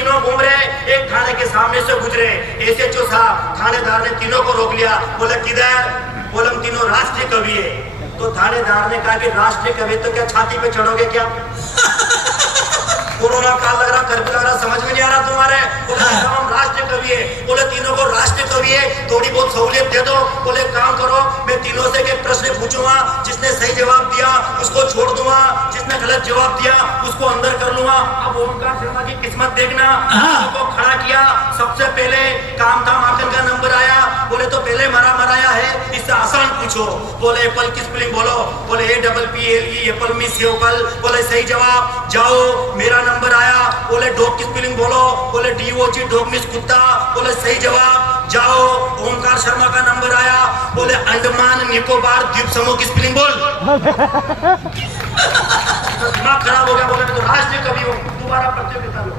तीनों घूम रहे, एक थाने के सामने से गुजरे। एसएचओ साहब थानेदार ने तीनों को रोक लिया, बोले किधर? बोले हम तीनों राष्ट्रीय कवि है। तो थानेदार ने कहा कि राष्ट्रीय कवि तो क्या छाती पे चढ़ोगे क्या? कोरोना काल लग रहा, कर्फ्यू लग रहा, समझ में नहीं आ रहा तुम्हारे? बोले हम राष्ट्रीय कवि है। बोले तीनों को राष्ट्रीय कवि है, थोड़ी बहुत सहूलियत दे दो। बोले काम करो, मैं तीनों से एक प्रश्न पूछूंगा, जिसने सही जवाब दिया उसको छोड़ दूंगा, जिसने गलत जवाब दिया उसको अंदर कर लूंगा। अब ओमकार शर्मा की किस्मत देखना, को खड़ा किया। सबसे पहले काम था मार्कन का नंबर आया। बोले तो पहले मराया है, इससे आसान पूछो। बोले एप्पल की स्पेलिंग बोलो। बोले APPLE एप्पल मिस एप्पल। बोले सही जवाब। जाओ, मेरा नंबर आया। बोले डॉग की स्पेलिंग बोलो। बोले DOG डॉग मिस कुत्ता। बोले सही जवाब। जाओ, ओमकार शर्मा का नंबर आया। बोले अंडमान निकोबार द्वीप समूह की स्पेलिंग बोल। दिमाग खराब हो गया। बोले तो राष्ट्रीय कवि हूँ, दोबारा प्रतियोगिता लो।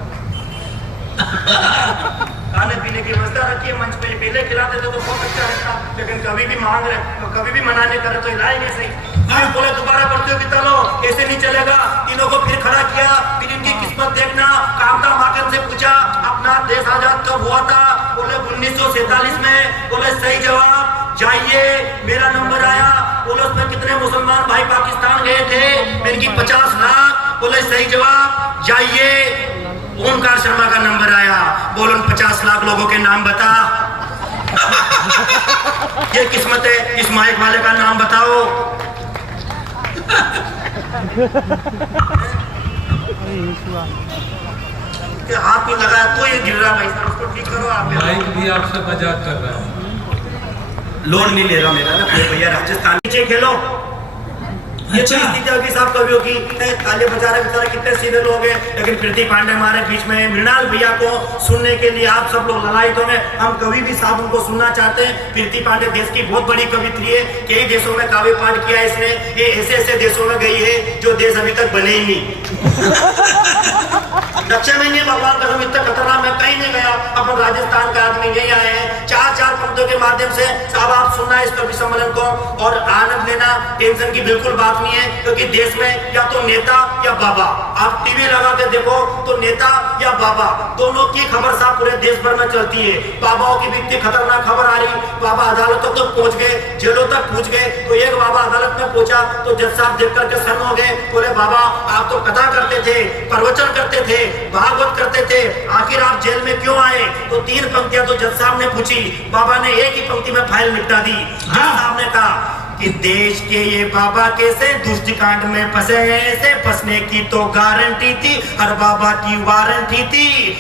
खाने पीने की व्यवस्था रखी है, मंच पे पहले खिलाते थे तो बहुत अच्छा रहता, लेकिन कभी भी मांग रहे तो कभी भी मनाने करे तो लाएंगे सही। बोले दोबारा प्रतियोगिता लो, ऐसे नहीं चलेगा। तीनों को फिर खड़ा किया, फिर इनकी किस्मत देखना। कामता माकन से पूछा अपना देश आजाद कब हुआ था? बोले 1947 में। बोले सही जवाब। जाइए, मेरा नंबर आया। बोले उसमें कितने मुसलमान भाई पाकिस्तान गए थे? इनकी 50 लाख। बोले सही जवाब। जाइए, ओमकार शर्मा का नंबर आया। बोलो 50 लाख लोगों के नाम बता। ये किस्मत है। इस माइक वाले का नाम बताओ। हाथ में लगा तो ये गिर रहा भाई साहब, उसको ठीक करो आप। माइक भी आपसे मजाक कर रहा है। लोन नहीं ले रहा मेरा ना भैया। राजस्थान नीचे खेलो। ये तो स्थिति होगी साहब कवियों की। ताली बजा रहे बेचारे कितने सीधे लोग हैं, लेकिन प्रीति पांडे हमारे बीच में। मृणाल भैया को सुनने के लिए आप सब लोग ललायित होंगे। हम कवि भी साहब उनको सुनना चाहते हैं। प्रीति पांडे देश की बहुत बड़ी कवित्री है, कई देशों में काव्य पाठ किया इसने। ये ऐसे ऐसे देशों में गई है जो देश अभी तक बने ही नहीं। नक्शे में नहीं, भगवान कसम इतना खतरनाक मैं कहीं नहीं गया। अपन राजस्थान का आदमी यही आए हैं। 4 पंक्तियों के माध्यम से साहब आप सुनना इस कवि सम्मेलन को और आनंद लेना। टेंशन की बिल्कुल बात नहीं है, क्योंकि देश में या तो नेता या बाबा। आप टीवी लगा के देखो तो नेता या बाबा दोनों की खबर साहब पूरे देश भर में चलती है। बाबाओं की भी इतनी खतरनाक खबर आ रही, बाबा अदालतों तक पहुंच गए, जेलों तक पहुंच गए। तो एक बाबा अदालत में पहुंचा तो जज साहब देख करके सन्न हो गए। बोले बाबा आप तो कथा करते थे, प्रवचन करते थे, भागवत करते थे, आखिर आप जेल में क्यों आए? तो 3 पंक्तियां तो जज साहब ने पूछी, बाबा ने एक ही पंक्ति में फाइल निपटा दी। जज साहब ने कहा कि देश के ये बाबा कैसे दुष्ट कांड में फंसे, ऐसे फंसने की तो गारंटी थी, हर बाबा की वारंटी थी।